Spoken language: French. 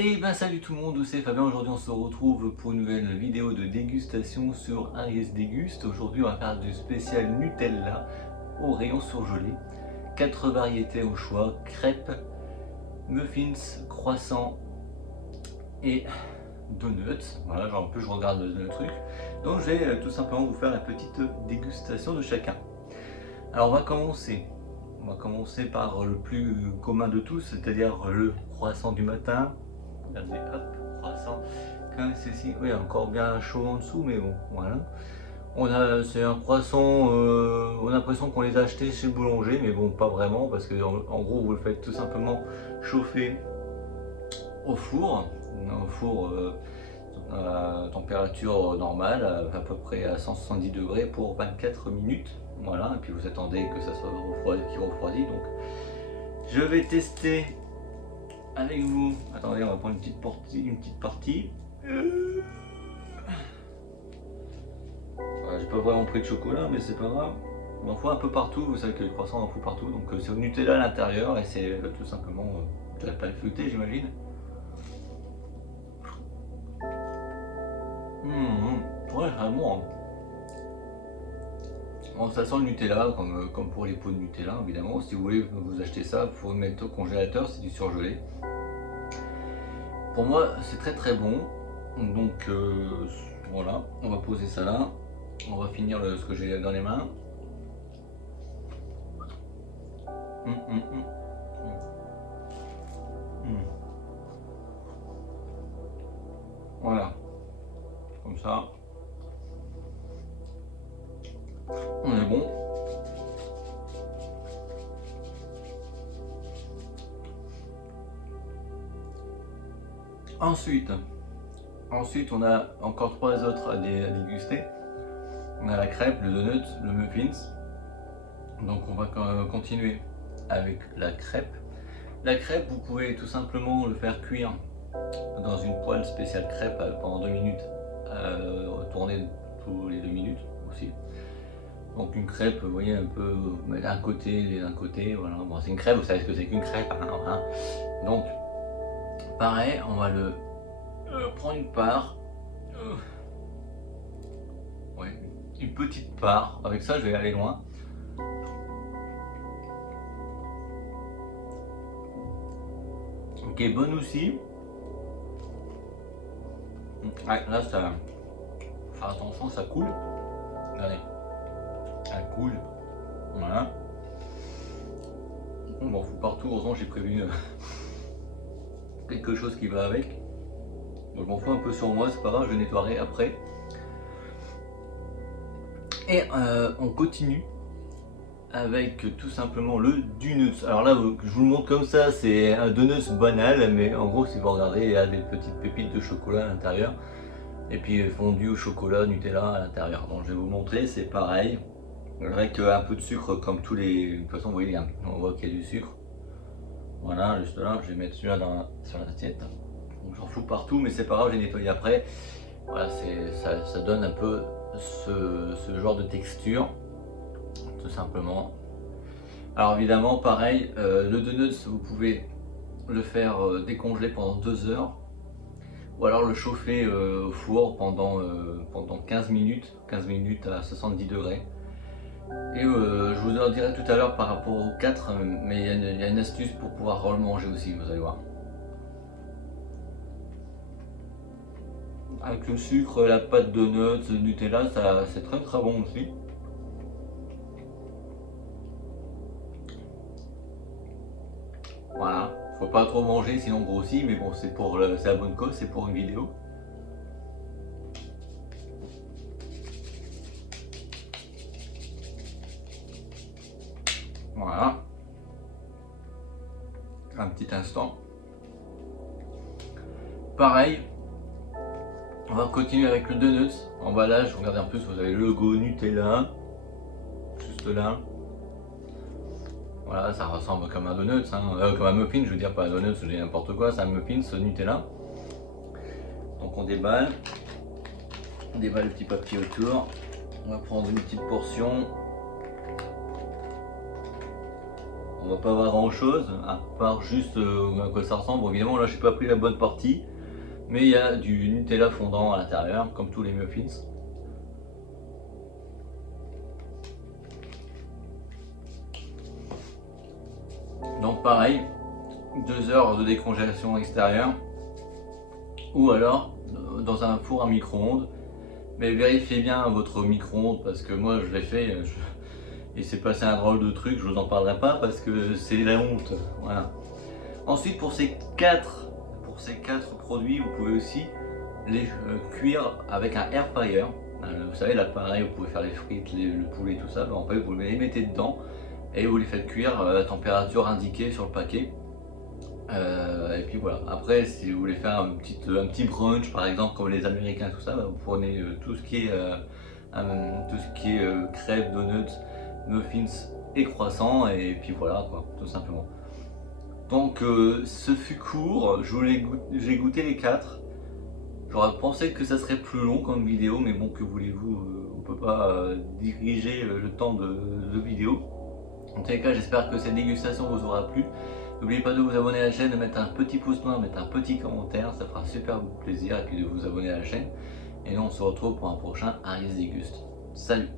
Et ben salut tout le monde, c'est Fabien. Aujourd'hui on se retrouve pour une nouvelle vidéo de dégustation sur Aries Déguste. Aujourd'hui on va faire du spécial Nutella au rayon surgelé. 4 variétés au choix: crêpes, muffins, croissants et donuts. Voilà, genre un peu je regarde le truc. Donc je vais tout simplement vous faire la petite dégustation de chacun. Alors on va commencer. On va commencer par le plus commun de tous, c'est-à-dire le croissant du matin. Regardez, hop, croissant. Comme ceci, oui, encore bien chaud en dessous, mais bon, voilà. C'est un croissant, on a l'impression qu'on les a achetés chez le boulanger, mais bon, pas vraiment, parce que en gros, vous le faites tout simplement chauffer au four, à température normale, à peu près à 170 degrés pour 24 minutes. Voilà, et puis vous attendez que ça soit refroidi, qui refroidit. Donc, je vais tester avec vous. Attendez, on va prendre une petite partie. Voilà, j'ai pas vraiment pris de chocolat, mais c'est pas grave. On en fout un peu partout. Vous savez que les croissants on en fout partout. Donc c'est au Nutella à l'intérieur et c'est tout simplement de la pâte feuilletée, j'imagine. Ouais, vraiment. Hein. Bon, ça sent le Nutella, comme pour les pots de Nutella, évidemment. Si vous voulez vous acheter ça, il faut le mettre au congélateur, c'est du surgelé. Pour moi, c'est très très bon. Donc voilà, on va poser ça là. On va finir ce que j'ai dans les mains. Voilà, comme ça. On est bon. Ensuite, on a encore 3 autres à déguster. On a la crêpe, le donut, le muffins. Donc on va continuer avec la crêpe. La crêpe, vous pouvez tout simplement le faire cuire dans une poêle spéciale crêpe pendant 2 minutes. Tourner tous les 2 minutes aussi. Donc une crêpe, vous voyez un peu d'un côté, d'un côté, voilà. Bon, c'est une crêpe, vous savez ce que c'est qu'une crêpe, hein. Donc pareil, on va le prendre une part. Ouais, une petite part. Avec ça, je vais aller loin. Ok, bonne aussi. Ouais, là, ça. Faire attention, ça coule. Regardez. Ça coule. Voilà. On m'en fout partout. Heureusement, j'ai prévu quelque chose qui va avec. Bon, je m'en fous un peu sur moi, c'est pas grave, je nettoierai après. Et on continue avec tout simplement le donuts. Alors là, je vous le montre comme ça, c'est un donuts banal, mais en gros, si vous regardez, il y a des petites pépites de chocolat à l'intérieur. Et puis fondu au chocolat, Nutella à l'intérieur. Donc je vais vous montrer, c'est pareil. Avec un peu de sucre comme tous les... De toute façon, vous voyez, on voit qu'il y a du sucre. Voilà, juste là, je vais mettre celui-là sur l'assiette. Donc j'en fous partout, mais c'est pas grave, j'ai nettoyé après. Voilà, ça donne un peu ce genre de texture, tout simplement. Alors évidemment, pareil, le donuts, vous pouvez le faire décongeler pendant 2 heures. Ou alors le chauffer au four pendant 15 minutes à 70 degrés. Et je vous en dirai tout à l'heure par rapport aux 4, mais il y a une astuce pour pouvoir le manger aussi, vous allez voir. Avec le sucre, la pâte de nuts, le Nutella, c'est très très bon aussi. Voilà, faut pas trop manger sinon on grossit, mais bon, c'est la bonne cause, c'est pour une vidéo. Voilà. Un petit instant. Pareil, va continuer avec le donuts. Emballage, regardez en plus, vous avez le logo Nutella, juste là. Voilà, ça ressemble comme un donut, hein. Comme un muffin, je veux dire pas un donut, je dis n'importe quoi, c'est un muffin, ce Nutella. Donc on déballe le petit papier autour. On va prendre une petite portion. On va pas avoir grand chose, à part juste à quoi ça ressemble. Bon, évidemment là je n'ai pas pris la bonne partie, mais il y a du Nutella fondant à l'intérieur, comme tous les muffins. Donc pareil, 2 heures de décongélation extérieure, ou alors dans un four à micro-ondes. Mais vérifiez bien votre micro-ondes, parce que moi je l'ai fait, il s'est passé un drôle de truc, je vous en parlerai pas parce que c'est la honte. Voilà. Ensuite pour ces quatre produits, vous pouvez aussi les cuire avec un air fryer. Vous savez l'appareil, vous pouvez faire les frites, le poulet, tout ça. En fait vous les mettez dedans et vous les faites cuire à la température indiquée sur le paquet. Et puis voilà. Après, si vous voulez faire un petit brunch par exemple comme les Américains, tout ça, vous prenez tout ce qui est crêpes, donuts, muffins et croissants, et puis voilà quoi, tout simplement. Donc ce fut court, j'ai goûté les 4. J'aurais pensé que ça serait plus long comme vidéo, mais bon, que voulez-vous, on peut pas diriger le temps de vidéo. En tous les cas, j'espère que cette dégustation vous aura plu. N'oubliez pas de vous abonner à la chaîne, de mettre un petit pouce noir, de mettre un petit commentaire, ça fera super plaisir, et puis de vous abonner à la chaîne. Et nous on se retrouve pour un prochain Ariès Déguste. Salut!